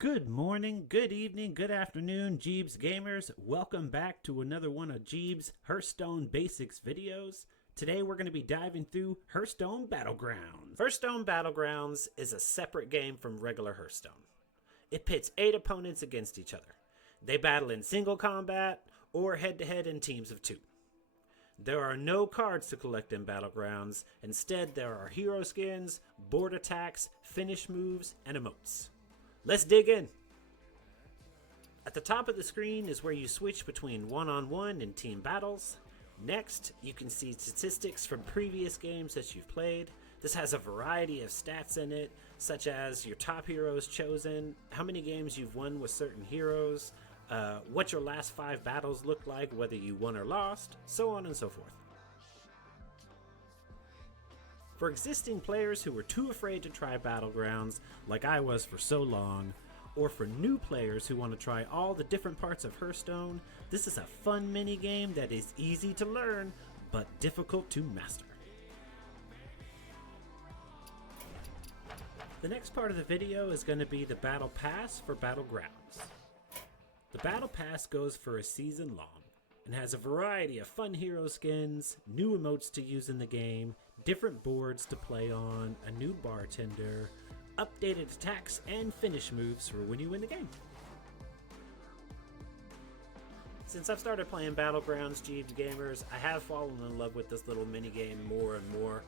Good morning, good evening, good afternoon, Jeebs gamers. Welcome back to another one of Jeebs' Hearthstone Basics videos. Today we're going to be diving through Hearthstone Battlegrounds. Hearthstone Battlegrounds is a separate game from regular Hearthstone. It pits 8 opponents against each other. They battle in single combat or head-to-head in teams of 2. There are no cards to collect in Battlegrounds. Instead, there are hero skins, board attacks, finish moves, and emotes. Let's dig in. At the top of the screen is where you switch between one-on-one and team battles. Next, you can see statistics from previous games that you've played. This has a variety of stats in it, such as your top heroes chosen, how many games you've won with certain heroes, what your last 5 battles look like, whether you won or lost, so on and so forth. For existing players who were too afraid to try Battlegrounds, like I was for so long, or for new players who want to try all the different parts of Hearthstone, this is a fun mini-game that is easy to learn, but difficult to master. The next part of the video is going to be the Battle Pass for Battlegrounds. The Battle Pass goes for a season long, and has a variety of fun hero skins, new emotes to use in the game, different boards to play on, a new bartender, updated attacks and finish moves for when you win the game. Since I've started playing Battlegrounds, Jeebs gamers, I have fallen in love with this little minigame more and more.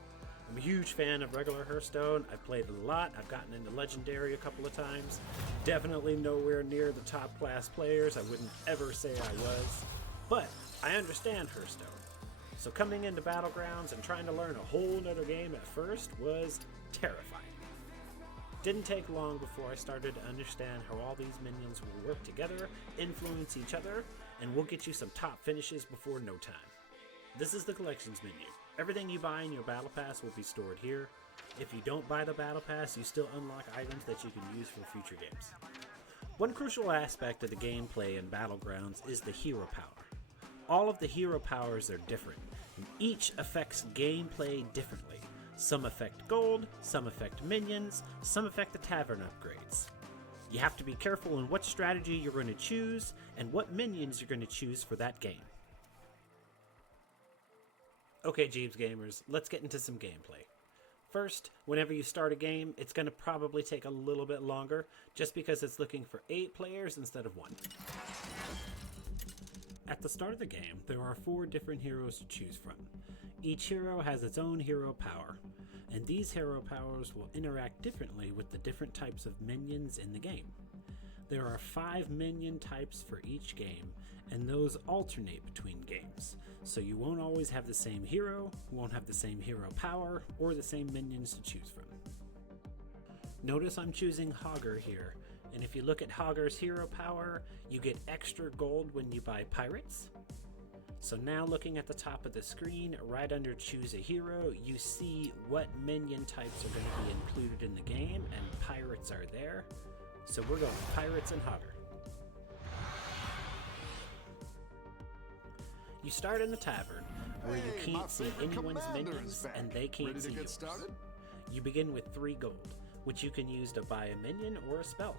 I'm a huge fan of regular Hearthstone. I've played it a lot. I've gotten into Legendary a couple of times. Definitely nowhere near the top class players. I wouldn't ever say I was. But I understand Hearthstone. So coming into Battlegrounds and trying to learn a whole nother game at first was terrifying. Didn't take long before I started to understand how all these minions will work together, influence each other, and we'll get you some top finishes before no time. This is the collections menu. Everything you buy in your Battle Pass will be stored here. If you don't buy the Battle Pass, you still unlock items that you can use for future games. One crucial aspect of the gameplay in Battlegrounds is the hero power. All of the hero powers are different, and each affects gameplay differently. Some affect gold, some affect minions, some affect the tavern upgrades. You have to be careful in what strategy you're going to choose, and what minions you're going to choose for that game. Okay, Jeebs gamers, let's get into some gameplay. First, whenever you start a game, it's going to probably take a little bit longer, just because it's looking for 8 players instead of 1. At the start of the game, there are 4 different heroes to choose from. Each hero has its own hero power, and these hero powers will interact differently with the different types of minions in the game. There are 5 minion types for each game, and those alternate between games, so you won't always have the same hero, won't have the same hero power, or the same minions to choose from. Notice I'm choosing Hogger here. And if you look at Hogger's hero power, you get extra gold when you buy pirates. So now looking at the top of the screen, right under choose a hero, you see what minion types are going to be included in the game, and pirates are there. So we're going pirates and Hogger. You start in the tavern, where you can't see anyone's minions, and they can't see yours. You begin with 3 gold, which you can use to buy a minion or a spell.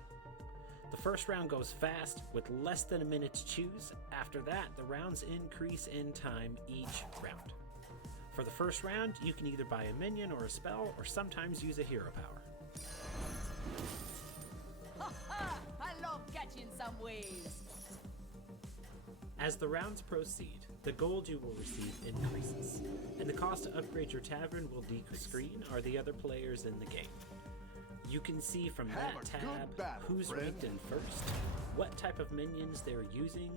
The first round goes fast, with less than a minute to choose. After that, the rounds increase in time each round. For the first round, you can either buy a minion or a spell, or sometimes use a hero power. I love catching some waves. As the rounds proceed, the gold you will receive increases, and the cost to upgrade your tavern will decrease. Screen are the other players in the game. You can see from that tab who's ranked in first, what type of minions they're using,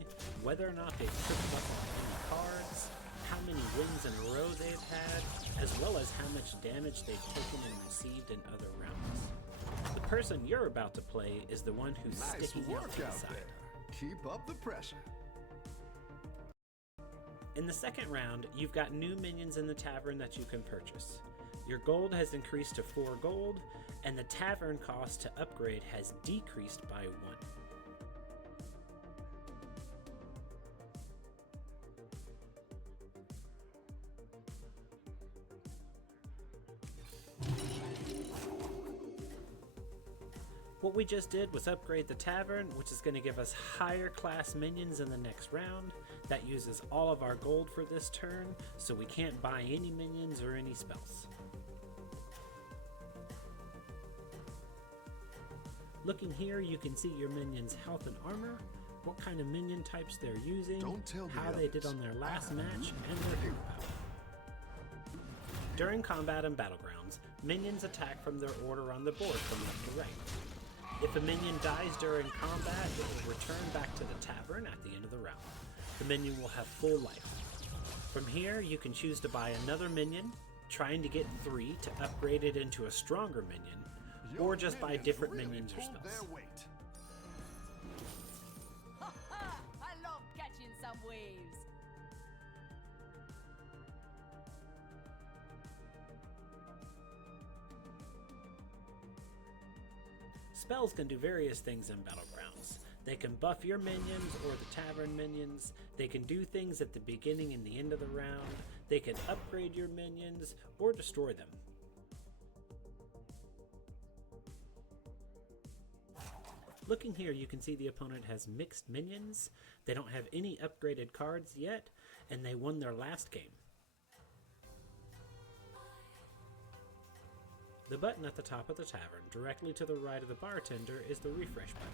whether or not they've tripped up on any cards, how many wins in a row they've had, as well as how much damage they've taken and received in other rounds. The person you're about to play is the one who's sticking out to the side. Keep up the pressure. In the second round, you've got new minions in the tavern that you can purchase. Your gold has increased to 4 gold, and the tavern cost to upgrade has decreased by 1. What we just did was upgrade the tavern, which is going to give us higher class minions in the next round. That uses all of our gold for this turn, so we can't buy any minions or any spells. Looking here, you can see your minions' health and armor, what kind of minion types they're using, how they did on their last match, and their hero power. During combat and battlegrounds, minions attack from their order on the board from left to right. If a minion dies during combat, it will return back to the tavern at the end of the round. The minion will have full life. From here, you can choose to buy another minion, trying to get 3 to upgrade it into a stronger minion, or just buy different minions or spells. Ha ha! I love catching some waves. Spells can do various things in Battlegrounds. They can buff your minions or the tavern minions, they can do things at the beginning and the end of the round, they can upgrade your minions, or destroy them. Looking here, you can see the opponent has mixed minions, they don't have any upgraded cards yet, and they won their last game. The button at the top of the tavern, directly to the right of the bartender, is the refresh button.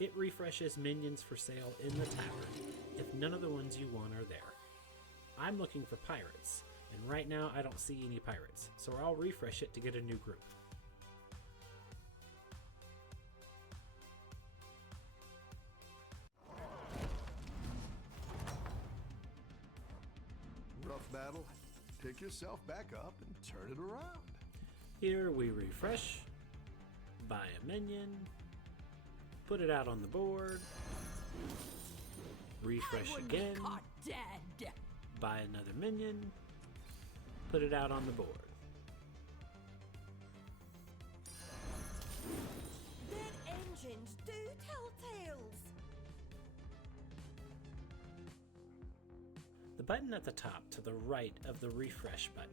It refreshes minions for sale in the tavern, if none of the ones you want are there. I'm looking for pirates, and right now I don't see any pirates, so I'll refresh it to get a new group. Rough battle. Pick yourself back up and turn it around. Here we refresh, buy a minion, put it out on the board, refresh again, Dead. buy another minion, put it out on the board. Dead engines do tell tales. The button at the top to the right of the refresh button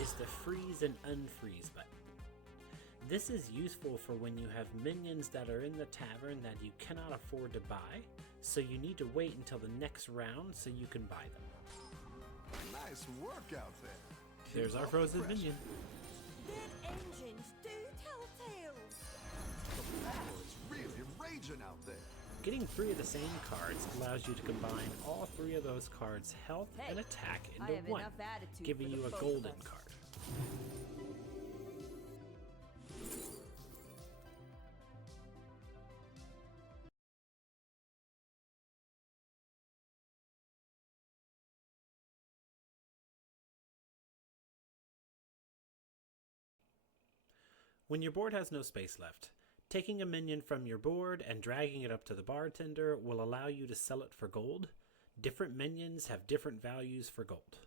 is the freeze and unfreeze button. This is useful for when you have minions that are in the tavern that you cannot afford to buy, so you need to wait until the next round so you can buy them. Nice work out there. There's our frozen minion. Dead engines do tell tales. The battle is really raging out there. Getting 3 of the same cards allows you to combine all 3 of those cards' health and attack I into have one, enough attitude giving for you the a both of golden us. card. When your board has no space left, taking a minion from your board and dragging it up to the bartender will allow you to sell it for gold. Different minions have different values for gold.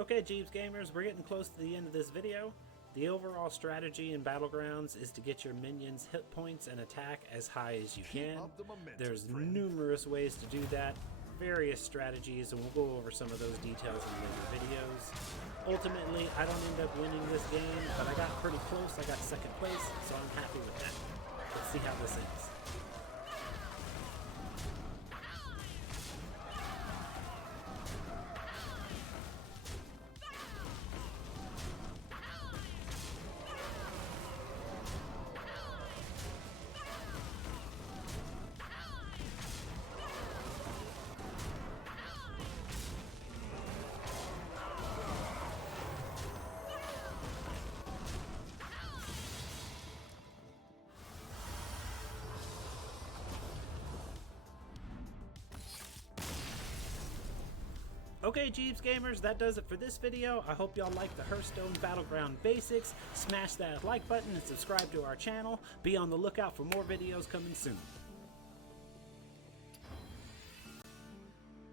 Okay, Jeeves Gamers, we're getting close to the end of this video. The overall strategy in Battlegrounds is to get your minions' hit points and attack as high as you can. up the momentum, There's friend. numerous ways to do that, various strategies, and we'll go over some of those details in later videos. Ultimately, I don't end up winning this game, but I got pretty close. I got second place, so I'm happy with that. Let's see how this ends. Okay, Jeeves Gamers, that does it for this video. I hope y'all like the Hearthstone Battleground basics. Smash that like button and subscribe to our channel. Be on the lookout for more videos coming soon.